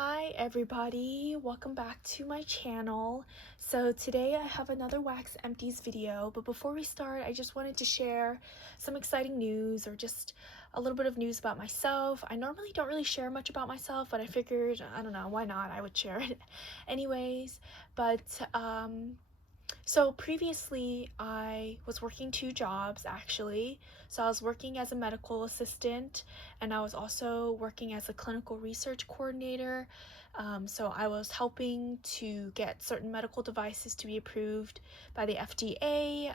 Hi everybody, welcome back to my channel. So today I have another Wax Empties video, but before we start I just wanted to share some exciting news or just a little bit of news about myself. I normally don't really share much about myself, but I figured, I don't know, why not, I would share it anyways. But so previously I was working two jobs actually. So I was working as a medical assistant and I was also working as a clinical research coordinator. So I was helping to get certain medical devices to be approved by the FDA.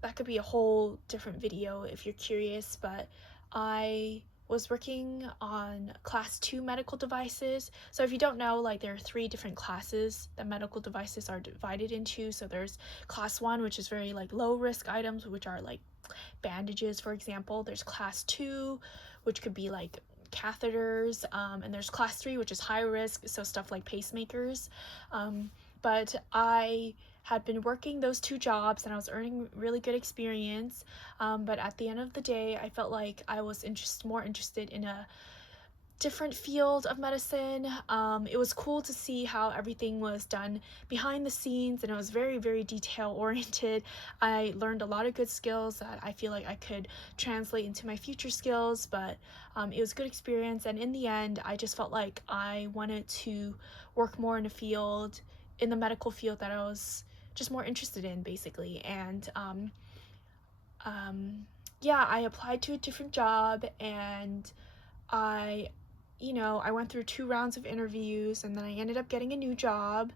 That could be a whole different video if you're curious, but I was working on class 2 medical devices. So if you don't know, like there are 3 different classes that medical devices are divided into. So there's class 1, which is very like low risk items, which are like bandages, for example. There's class 2, which could be like catheters, and there's class 3, which is high risk, so stuff like pacemakers. But I had been working those two jobs and I was earning really good experience, but at the end of the day I felt like I was more interested in a different field of medicine. It was cool to see how everything was done behind the scenes and it was very, very detail oriented. I learned a lot of good skills that I feel like I could translate into my future skills, but it was a good experience, and in the end I just felt like I wanted to work more in a field, in the medical field that I was just more interested in basically. And yeah, I applied to a different job and I went through 2 rounds of interviews and then I ended up getting a new job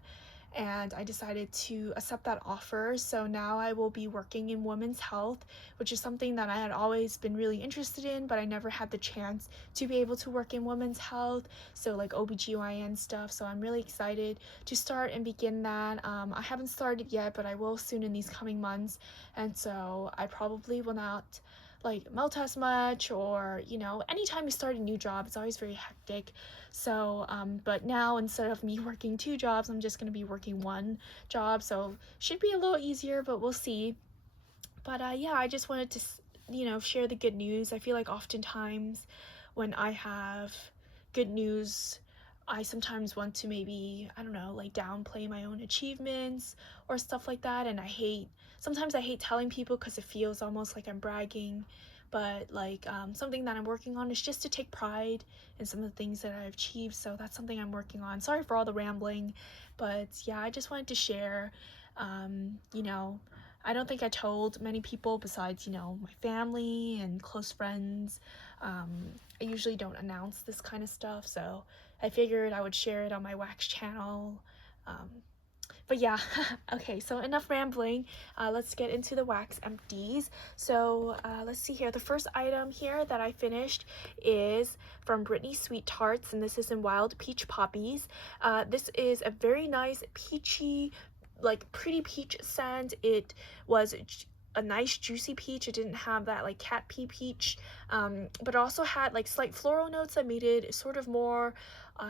and I decided to accept that offer. So now I will be working in women's health, which is something that I had always been really interested in, but I never had the chance to be able to work in women's health, so like OBGYN stuff. So I'm really excited to start and begin that. I haven't started yet, but I will soon in these coming months, and so I probably will not like melt as much, or anytime you start a new job it's always very hectic. So but now instead of me working 2 jobs I'm just going to be working 1 job, so should be a little easier, but we'll see. But yeah, I just wanted to share the good news. I feel like oftentimes when I have good news I sometimes want to maybe, I don't know, like downplay my own achievements or stuff like that, and sometimes I hate telling people because it feels almost like I'm bragging. But like something that I'm working on is just to take pride in some of the things that I've achieved, so that's something I'm working on. Sorry for all the rambling, but yeah, I just wanted to share. I don't think I told many people besides my family and close friends. I usually don't announce this kind of stuff, so I figured I would share it on my Wax channel. But yeah, okay, so enough rambling. Let's get into the Wax Empties. So let's see here. The first item here that I finished is from Brittany Sweet Tarts, and this is in Wild Peach Poppies. This is a very nice peachy, like pretty peach scent. It was a nice juicy peach. It didn't have that like cat pee peach, but it also had like slight floral notes that made it sort of more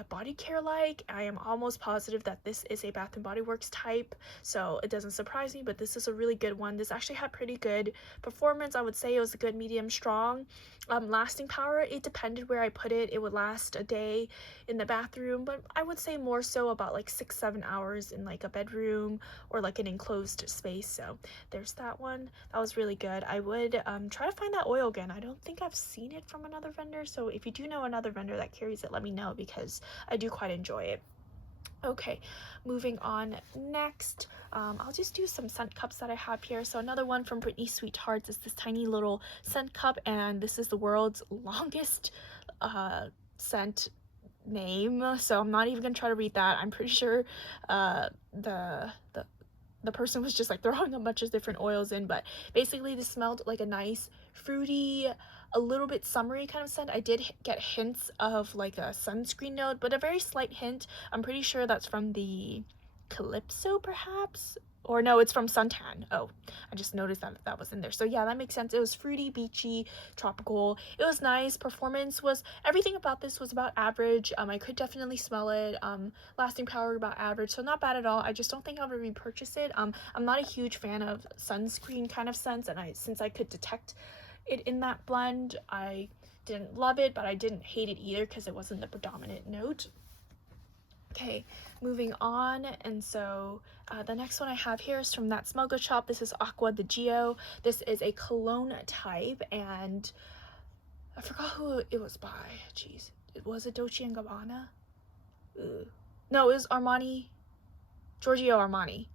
body care like. I am almost positive that this is a Bath and Body Works type, so it doesn't surprise me, but this is a really good one. This actually had pretty good performance. I would say it was a good medium strong. Lasting power, it depended where I put it. It would last a day in the bathroom, but I would say more so about like 6-7 hours in like a bedroom or like an enclosed space. So there's that one. That was really good. I would try to find that oil again. I don't think I've seen it from another vendor, so if you do know another vendor that carries it, let me know because I do quite enjoy it. Okay, moving on next, I'll just do some scent cups that I have here. So another one from Brittany Sweet Tarts is this tiny little scent cup, and this is the world's longest scent name, so I'm not even gonna try to read that. I'm pretty sure the person was just like throwing a bunch of different oils in, but basically this smelled like a nice fruity, a little bit summery kind of scent. I did get hints of like a sunscreen note, but a very slight hint. I'm pretty sure that's from the Calypso perhaps, or no, it's from Suntan. Oh, I just noticed that was in there. So yeah, that makes sense. It was fruity, beachy, tropical. It was nice. Performance was, everything about this was about average. I could definitely smell it. Lasting power about average, so not bad at all. I just don't think I would repurchase it. I'm not a huge fan of sunscreen kind of scents, and since I could detect it in that blend, I didn't love it, but I didn't hate it either because it wasn't the predominant note. Okay, moving on. And so the next one I have here is from That Smell Good shop. This is Aqua the Geo. This is a cologne type, and I forgot who it was by. Jeez, was it Dolce & Gabbana? No, it was Armani, Giorgio Armani.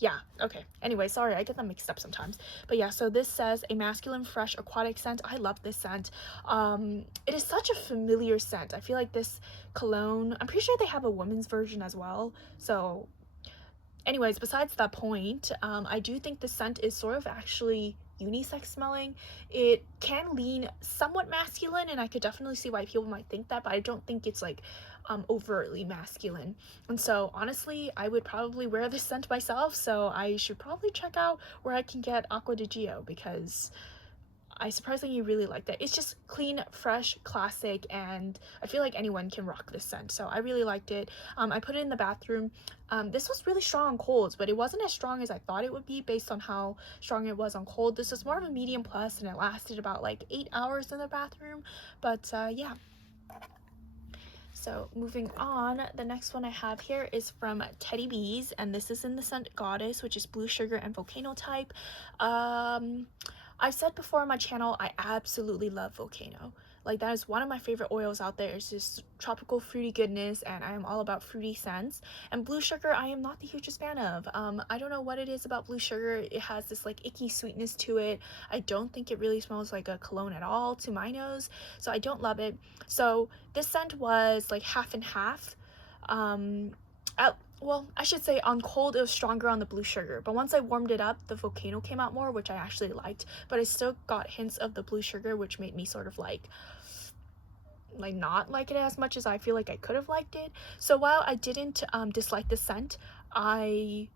Yeah, okay. Anyway, sorry, I get them mixed up sometimes. But yeah, so this says a masculine, fresh, aquatic scent. I love this scent. It is such a familiar scent. I feel like this cologne, I'm pretty sure they have a women's version as well. So anyways, besides that point, I do think the scent is sort of actually unisex smelling. It can lean somewhat masculine, and I could definitely see why people might think that, but I don't think it's like overtly masculine. And so honestly, I would probably wear this scent myself, so I should probably check out where I can get Aqua the Geo, because I surprisingly really like that. It's just clean, fresh, classic, and I feel like anyone can rock this scent, so I really liked it. I put it in the bathroom. This was really strong on colds, but it wasn't as strong as I thought it would be based on how strong it was on cold. This was more of a medium plus, and it lasted about like 8 hours in the bathroom, but yeah. So moving on, the next one I have here is from Teddy Bees, and this is in the scent Goddess, which is blue sugar and volcano type. I've said before on my channel, I absolutely love volcano. Like, that is one of my favorite oils out there. It's just tropical fruity goodness, and I am all about fruity scents. And blue sugar, I am not the hugest fan of. I don't know what it is about blue sugar. It has this like icky sweetness to it. I don't think it really smells like a cologne at all to my nose, so I don't love it. So this scent was like half and half. Well, I should say on cold it was stronger on the blue sugar, but once I warmed it up, the volcano came out more, which I actually liked, but I still got hints of the blue sugar, which made me sort of like not like it as much as I feel like I could have liked it. So while I didn't dislike the scent, I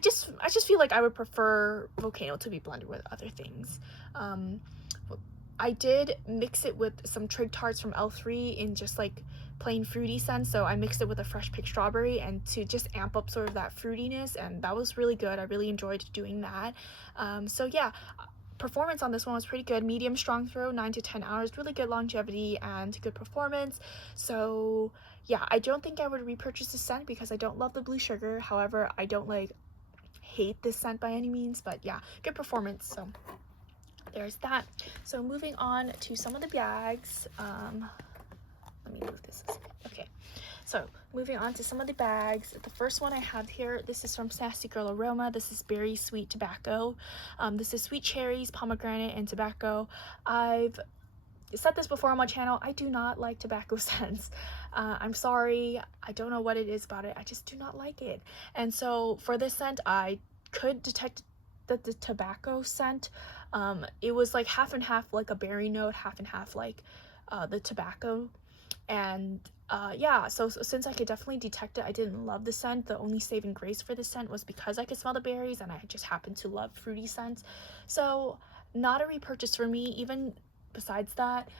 just feel like I would prefer volcano to be blended with other things. I did mix it with some Trig Tarts from L3 in just like plain fruity scent, so I mixed it with a fresh picked strawberry and to just amp up sort of that fruitiness, and that was really good. I really enjoyed doing that. So yeah, performance on this one was pretty good. Medium strong throw, 9 to 10 hours, really good longevity and good performance. So yeah, I don't think I would repurchase this scent because I don't love the blue sugar. However, I don't like hate this scent by any means, but yeah, good performance. So there's that. So moving on to some of the bags. Let me move this. Okay, so moving on to some of the bags. The first one I have here, this is from Sassy Girl Aroma. This is berry sweet tobacco. This is sweet cherries, pomegranate, and tobacco. I've said this before on my channel, I do not like tobacco scents. I'm sorry, I don't know what it is about it, I just do not like it. And so for this scent, I could detect the tobacco scent. It was like half and half, like a berry note, half and half like the tobacco. And yeah, so since I could definitely detect it, I didn't love the scent. The only saving grace for the scent was because I could smell the berries, and I just happened to love fruity scents. So not a repurchase for me. Even besides that,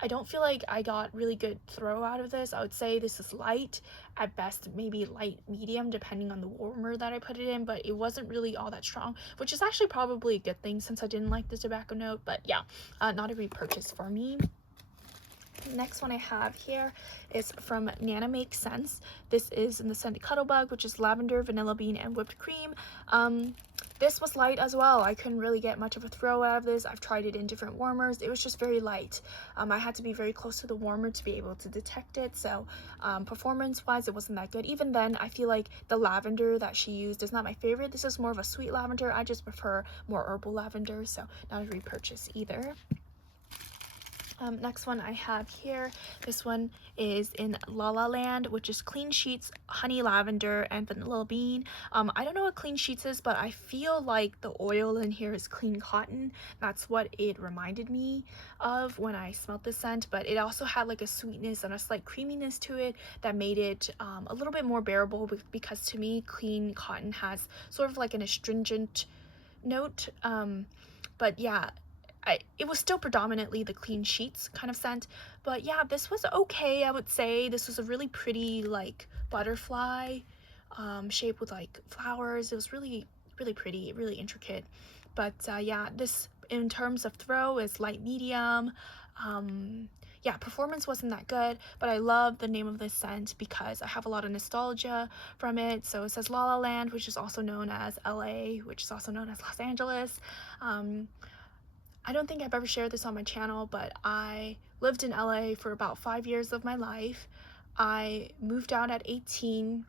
I don't feel like I got really good throw out of this. I would say this is light at best, maybe light medium depending on the warmer that I put it in, but it wasn't really all that strong, which is actually probably a good thing since I didn't like the tobacco note. But yeah, not a repurchase for me. Next one I have here is from Nana Make Sense. This is in the scent Cuttlebug, which is lavender, vanilla bean, and whipped cream. This was light as well. I couldn't really get much of a throw out of this. I've tried it in different warmers. It was just very light. I had to be very close to the warmer to be able to detect it. So performance wise, it wasn't that good. Even then, I feel like the lavender that she used is not my favorite. This is more of a sweet lavender. I just prefer more herbal lavender, so not a repurchase either. Next one I have here, this one is in La La Land, which is Clean Sheets, Honey Lavender, and Vanilla Bean. I don't know what Clean Sheets is, but I feel like the oil in here is clean cotton. That's what it reminded me of when I smelled the scent, but it also had like a sweetness and a slight creaminess to it that made it a little bit more bearable, because to me, clean cotton has sort of like an astringent note. But yeah, it was still predominantly the Clean Sheets kind of scent, but yeah, this was okay. I would say this was a really pretty like butterfly shape with like flowers. It was really pretty, really intricate. But yeah, this in terms of throw is light medium. Yeah, performance wasn't that good, but I love the name of this scent because I have a lot of nostalgia from it. So it says La La Land, which is also known as LA, which is also known as Los Angeles. I don't think I've ever shared this on my channel, but I lived in LA for about 5 years of my life. I moved out at 18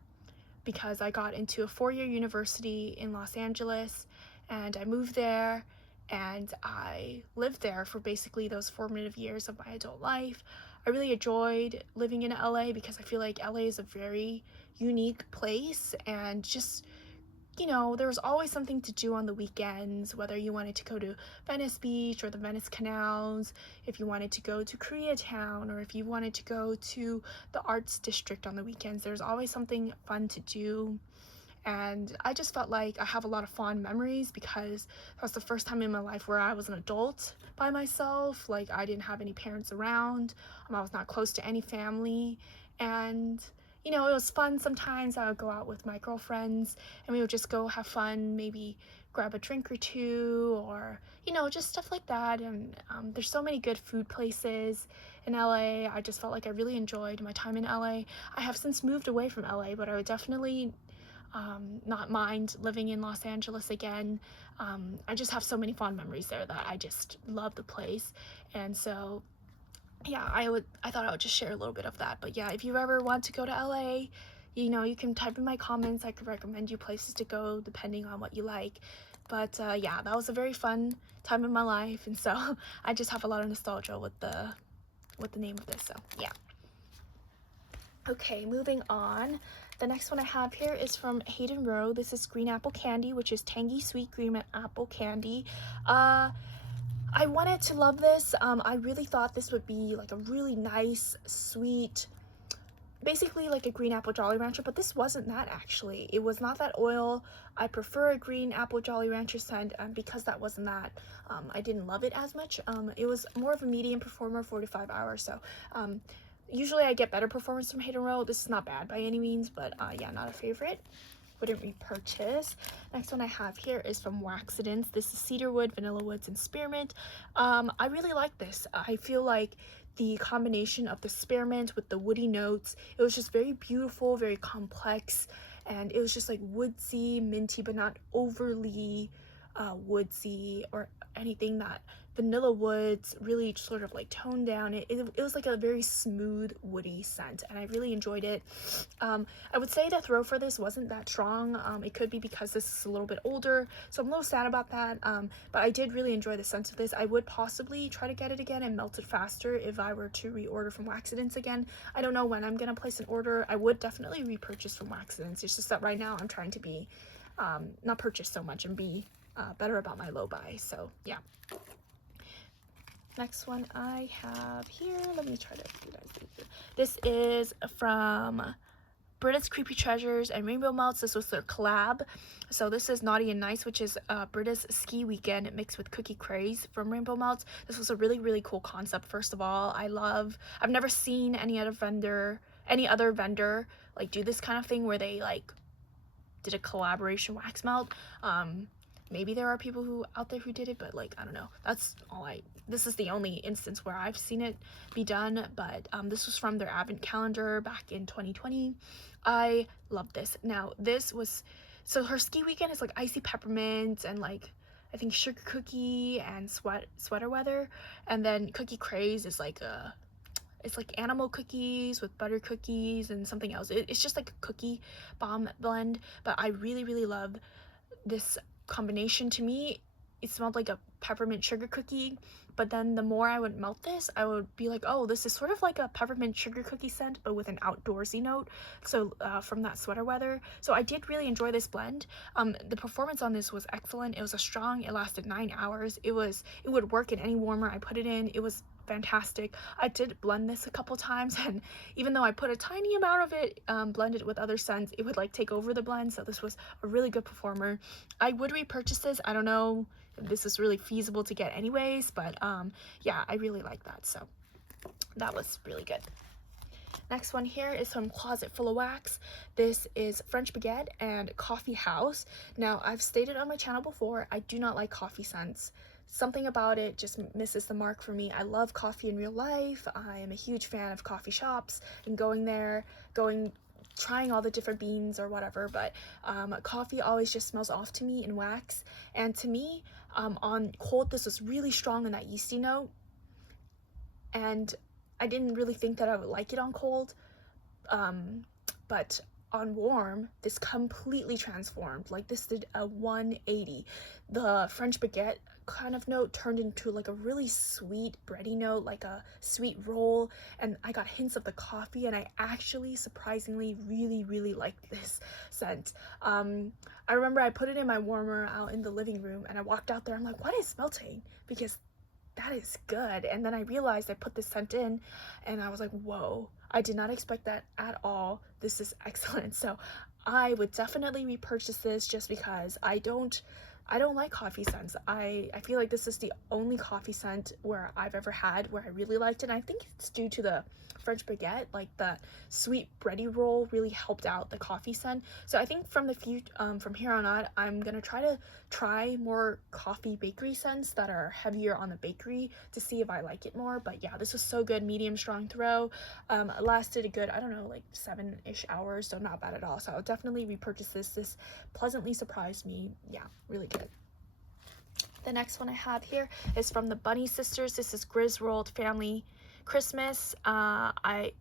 because I got into a 4-year university in Los Angeles, and I moved there and I lived there for basically those formative years of my adult life. I really enjoyed living in LA because I feel like LA is a very unique place, and just, you know, there was always something to do on the weekends, whether you wanted to go to Venice Beach or the Venice Canals, if you wanted to go to Koreatown, or if you wanted to go to the Arts District on the weekends. There's always something fun to do. And I just felt like I have a lot of fond memories because that was the first time in my life where I was an adult by myself. Like, I didn't have any parents around. I was not close to any family. And, you know, it was fun. Sometimes I would go out with my girlfriends and we would just go have fun, maybe grab a drink or two, or, you know, just stuff like that. And there's so many good food places in LA. I just felt like I really enjoyed my time in LA. I have since moved away from LA, but I would definitely not mind living in Los Angeles again. I just have so many fond memories there that I just love the place. And so yeah, I thought I would just share a little bit of that. But yeah, if you ever want to go to LA, you know, you can type in my comments. I could recommend you places to go depending on what you like. But yeah, that was a very fun time in my life, and so I just have a lot of nostalgia with the name of this. So yeah. Okay, moving on. The next one I have here is from Hayden Rowe. This is Green Apple Candy, which is tangy sweet green apple candy. I wanted to love this. I really thought this would be like a really nice, sweet, basically like a green apple Jolly Rancher, but this wasn't that actually. It was not that oil. I prefer a green apple Jolly Rancher scent, and because that wasn't that, I didn't love it as much. It was more of a medium performer, 4 to 5 hours, so usually I get better performance from Hayden Rowe. This is not bad by any means, but yeah, not a favorite. Wouldn't repurchase. Next one I have here is from Waxidents. This is cedarwood, vanilla woods, and spearmint. I really like this. I feel like the combination of the spearmint with the woody notes, it was just very beautiful, very complex, and it was just like woodsy, minty, but not overly woodsy or anything. That vanilla woods really sort of like toned down. It was like a very smooth woody scent, and I really enjoyed it. I would say the throw for this wasn't that strong. It could be because this is a little bit older, so I'm a little sad about that, but I did really enjoy the scent of this. I would possibly try to get it again and melt it faster if I were to reorder from Waxidents again. I don't know when I'm gonna place an order. I would definitely repurchase from Waxidents. It's just that right now I'm trying to be not purchase so much and be better about my low buy. So yeah. Next one I have here, let me try to do that. This is from Britta's Creepy Treasures and Rainbow Melts. This was their collab. So this is Naughty and Nice, which is Britta's Ski Weekend mixed with Cookie Craze from Rainbow Melts. This was a really, really cool concept. First of all, I've never seen any other vendor like do this kind of thing where they like did a collaboration wax melt. Maybe there are people out there who did it, but like, I don't know. This is the only instance where I've seen it be done, but this was from their advent calendar back in 2020. I love this. Now, so her ski weekend is like icy peppermint and like, I think sugar cookie and sweater weather. And then Cookie Craze is like it's like animal cookies with butter cookies and something else. It's just like a cookie bomb blend, but I really, really love this combination. To me, it smelled like a peppermint sugar cookie, but then the more I would melt this, I would be like, oh, this is sort of like a peppermint sugar cookie scent, but with an outdoorsy note. So from that sweater weather. So I did really enjoy this blend. The performance on this was excellent. It was strong. It lasted 9 hours. It would work in any warmer I put it in. It was fantastic. I did blend this a couple times, and even though I put a tiny amount of it blended with other scents, it would like take over the blend. So this was a really good performer. I would repurchase this. I don't know if this is really feasible to get anyways, but yeah, I really like that. So that was really good. Next one here is from Closet Full of Wax. This is French Baguette and Coffee House. Now, I've stated on my channel before, I do not like coffee scents. something about it just misses the mark for me. I love coffee in real life. I am a huge fan of coffee shops and going there, trying all the different beans or whatever, but coffee always just smells off to me in wax. And to me, on cold, this was really strong in that yeasty note, and I didn't really think that I would like it on cold, but on warm, this completely transformed. Like, this did a 180. The French baguette kind of note turned into like a really sweet bready note, like a sweet roll, and I got hints of the coffee, and I actually surprisingly really liked this scent. I remember I put it in my warmer out in the living room, and I walked out there, I'm like, what is melting? Because that is good. And then I realized I put this scent in, and I was like, whoa, I did not expect that at all. This is excellent. So I would definitely repurchase this, just because I don't like coffee scents. I feel like this is the only coffee scent where I've ever had where I really liked it, and I think it's due to the French baguette. Like, the sweet bready roll really helped out the coffee scent. So I think from here on out, I'm gonna try more coffee bakery scents that are heavier on the bakery to see if I like it more. But yeah, this was so good. Medium strong throw. It lasted a good, I don't know, like 7-ish hours, so not bad at all. So I'll definitely repurchase this. This pleasantly surprised me. Yeah, really good. The next one I have here is from the Bunny Sisters. This is Griswold Family Christmas. I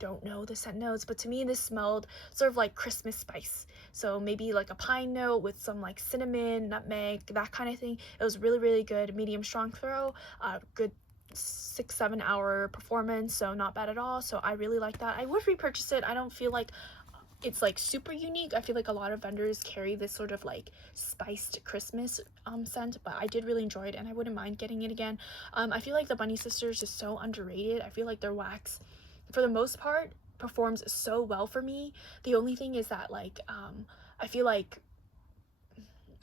don't know the scent notes, but to me this smelled sort of like Christmas spice. So maybe like a pine note with some like cinnamon, nutmeg, that kind of thing. It was really good. Medium strong throw. Good 6-7 hour performance, so not bad at all. So I really like that. I would repurchase it. I don't feel like it's like super unique. I feel like a lot of vendors carry this sort of like spiced Christmas scent, but I did really enjoy it, and I wouldn't mind getting it again. I feel like the Bunny Sisters is so underrated. I feel like their wax, for the most part, performs so well for me. The only thing is that, like, I feel like,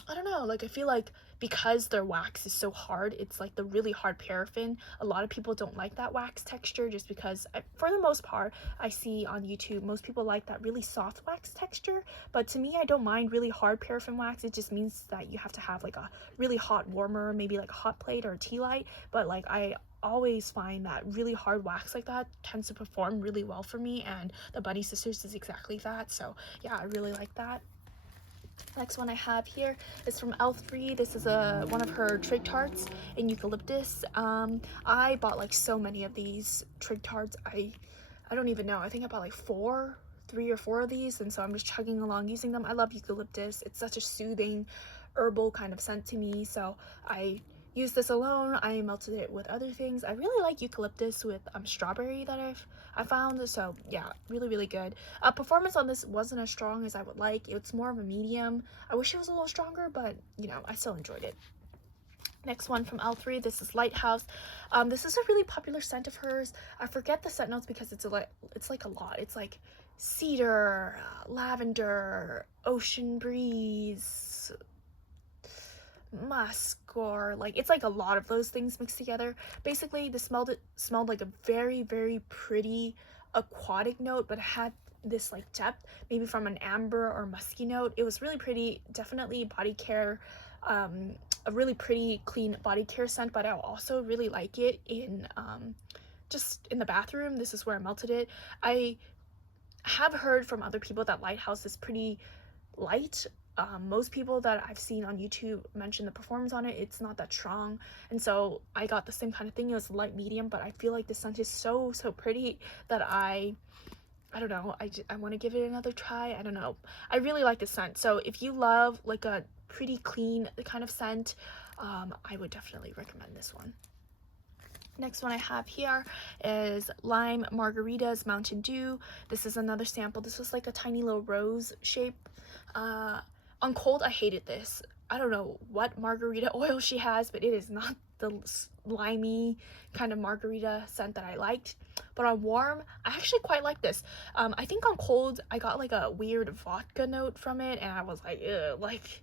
I don't know, like, I feel like because their wax is so hard, it's like the really hard paraffin. A lot of people don't like that wax texture, just because, for the most part, I see on YouTube, most people like that really soft wax texture. But to me, I don't mind really hard paraffin wax. It just means that you have to have like a really hot warmer, maybe like a hot plate or a tea light. But like, I always find that really hard wax like that tends to perform really well for me, and the Bunny Sisters is exactly that. So yeah, I really like that. Next one I have here is from Elf3. This is one of her trig tarts in eucalyptus. I bought like so many of these trig tarts. I don't even know. I think I bought like 3 or 4 of these, and so I'm just chugging along using them. I love eucalyptus. It's such a soothing herbal kind of scent to me, so I use this alone. I melted it with other things. I really like eucalyptus with strawberry that I found, so yeah, really good. Performance on this wasn't as strong as I would like. It's more of a medium. I wish it was a little stronger, but you know, I still enjoyed it. Next one from L3, this is Lighthouse. This is a really popular scent of hers. I forget the scent notes because it's like a lot. It's like cedar, lavender, ocean breeze, musk, or like, it's like a lot of those things mixed together. Basically, this smelled like a very pretty aquatic note, but it had this like depth, maybe from an amber or musky note. It was really pretty. Definitely body care, a really pretty clean body care scent, but I also really like it in just in the bathroom. This is where I melted it. I have heard from other people that Lighthouse is pretty light. Most people that I've seen on YouTube mention the performance on it, it's not that strong, and so I got the same kind of thing. It was light medium, but I feel like the scent is so pretty that I don't know, I want to give it another try. I don't know, I really like this scent. So if you love like a pretty clean kind of scent, I would definitely recommend this one. Next one I have here is Lime Margaritas Mountain Dew. This is another sample. This was like a tiny little rose shape. On cold, I hated this. I don't know what margarita oil she has, but it is not the limey kind of margarita scent that I liked. But on warm, I actually quite like this. I think on cold, I got like a weird vodka note from it, and I was like, ugh, like,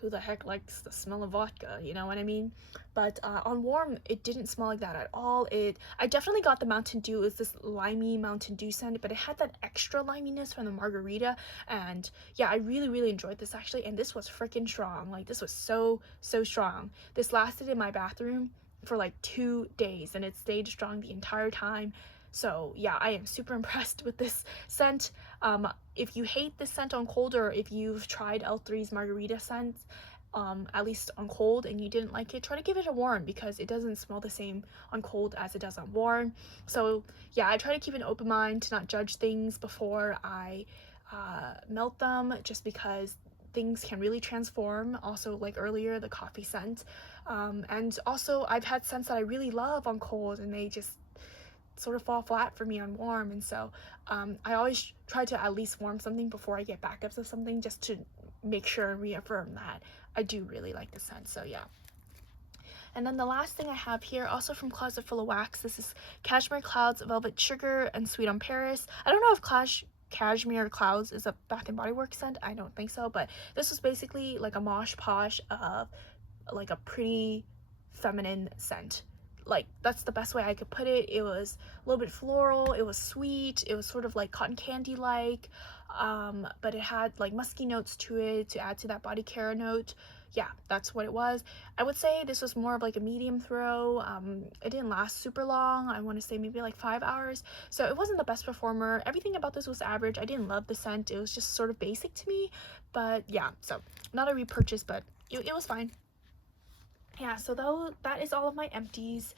who the heck likes the smell of vodka, you know what I mean? But on warm, it didn't smell like that at all. I definitely got the Mountain Dew. It was this limey Mountain Dew scent, but it had that extra liminess from the margarita. And yeah, I really, really enjoyed this actually. And this was freaking strong. Like, this was so, so strong. This lasted in my bathroom for like 2 days, and it stayed strong the entire time. So yeah, I am super impressed with this scent. If you hate this scent on cold, or if you've tried L3's margarita scent, at least on cold, and you didn't like it, try to give it a warm, because it doesn't smell the same on cold as it does on warm. So yeah, I try to keep an open mind to not judge things before I melt them, just because things can really transform. Also, like earlier, the coffee scent, and also I've had scents that I really love on cold, and they just sort of fall flat for me on warm. And so I always try to at least warm something before I get backups of something, just to make sure and reaffirm that I do really like the scent. So yeah. And then the last thing I have here, also from Closet Full of Wax, this is Cashmere Clouds Velvet Sugar and Sweet on Paris. I don't know if Cashmere Clouds is a Bath and Body Works scent. I don't think so, but this was basically like a mosh posh of like a pretty feminine scent. Like, that's the best way I could put it. It was a little bit floral, it was sweet, it was sort of like cotton candy like, but it had like musky notes to it to add to that body care note. Yeah, that's what it was. I would say this was more of like a medium throw. It didn't last super long. I want to say maybe like 5 hours, so it wasn't the best performer. Everything about this was average. I didn't love the scent. It was just sort of basic to me, but yeah, so not a repurchase, but it was fine. Yeah, so that is all of my empties.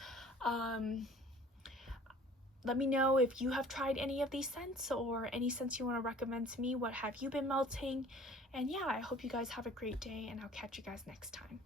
Let me know if you have tried any of these scents, or any scents you want to recommend to me. What have you been melting? And yeah, I hope you guys have a great day, and I'll catch you guys next time.